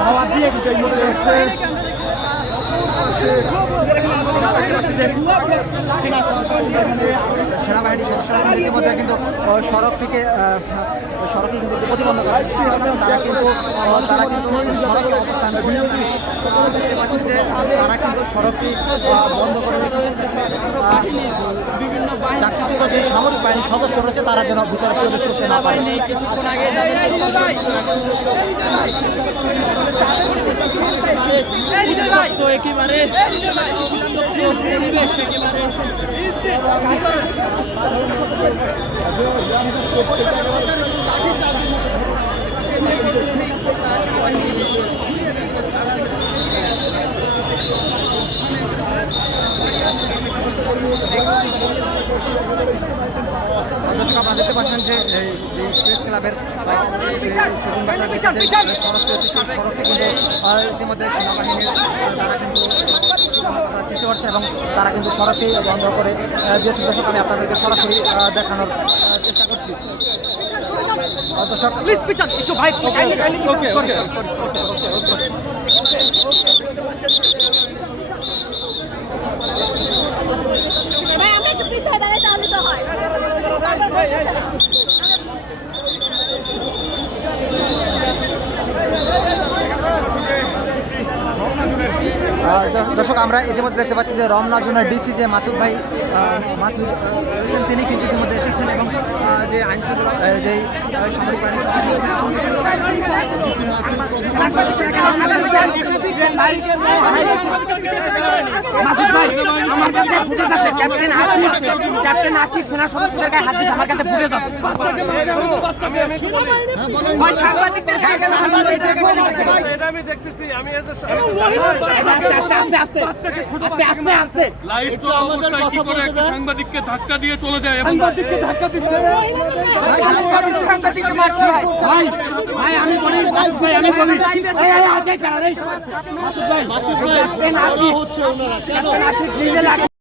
হাওয়া দিয়ে এই মুহূর্তে যাচ্ছে সেনাবাহিনী সদস্যরা ইতিমধ্যে কিন্তু আহ, সড়ক থেকে আহ, সড়কে কিন্তু প্রতিবন্ধক। তারা কিন্তু তারা কিন্তু সড়কে অবস্থান দেখতে পাচ্ছি যে তারা কিন্তু সড়কটি বন্ধ করে চাকরিচ্যুত যে সামরিক বাহিনীর সদস্য রয়েছে তারা যেন ভিতরে প্রবেশ করতে না পারে তো একেবারে পরিবেশ একেবারে। আপনারা দেখতে পাচ্ছেন যে ক্লাবের এবং তারা কিন্তু সড়কটি বন্ধ করে দিয়েছে দর্শক আমি আপনাদেরকে সরাসরি দেখানোর চেষ্টা করছি দর্শক দর্শক, আমরা ইতিমধ্যে দেখতে পাচ্ছি যে রমনা ডিসি যে মাসুদ ভাই মাসুদ তিনি কিন্তু ইতিমধ্যে এসেছেন এবং যে আইনশৃঙ্খলা যে সামরিক বাহিনী মাসুদ ভাই আমার কাছে ফুটেজ আছে ক্যাপ্টেন আশিক ক্যাপ্টেন আশিক সেনা সদস্যদের গায়ে হাত দিয়েছে আমার কাছে ফুটেজ আছে ভাই সাংবাদিকদের গায়ে আমি দেখতেছি আমি আস্তে আস্তে আস্তে আস্তে আস্তে আস্তে লাইভ চলা অবস্থায় কি করে সাংবাদিককে ধাক্কা দিয়ে চলে যায়। সাংবাদিককে মারছে ভাই ভাই আমি বলি। ভাই আমি বলি। মাসুদ ভাই মাসুদ ভাই আশিক নিজে লাগে